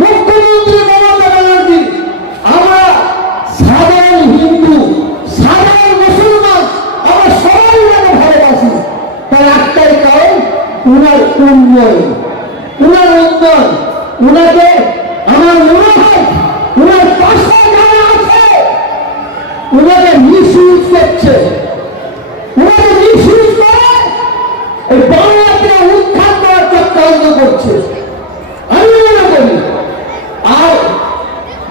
মুখ্যমন্ত্রী মমতা ব্যানার্জি, আমরা সাধারণ হিন্দু, সাধারণ মুসলমান, আমরা সবাই ওনাকে ভালোবাসি। তার একটাই কারণ উনার উন্নয়ন, উনার উন্নয়ন। উনাকে আমার মনে হয় উনার পাশে যারা আছে উনাকে মিসইউজ করছে, উনাকে মিসইউজ করে এই বাংলাকে উত্থান করার চক্রান্ত করছে। আমি মনে করি আর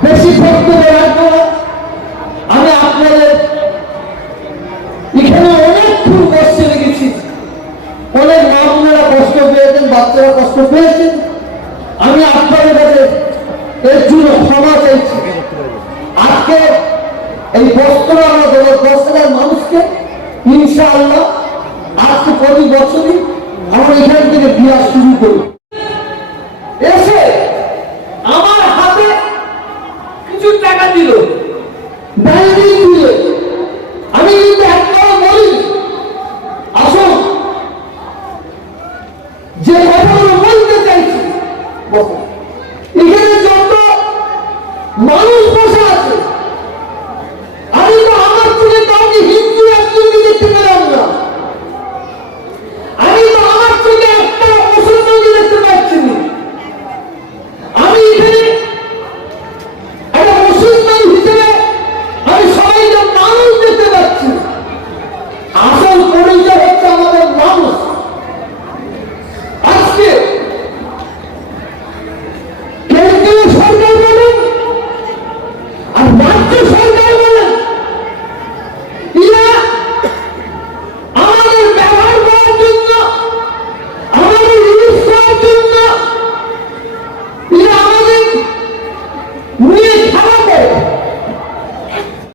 বেশি বক্তব্য রাখবো না। আমি আপনাদের এখানে অনেকক্ষণ বসে রেখেছি, অনেক মা বোনেরা কষ্ট পেয়েছেন, বাচ্চারা কষ্ট পেয়েছেন। আমি আপনাদের কাছে এর জন্য ক্ষমা চাইছি। আজকে এই বস্ত্র আমরা দেবো 10,000 মানুষকে, ইনশাআল্লাহ আজকে প্রতি বছরই আমরা এখান থেকে দেওয়া শুরু করি। এসে আমার হাতে কিছু টাকা দিল, ব্যাংকে দিল। আমি কিন্তু একবার বলি, আসুন যে কথা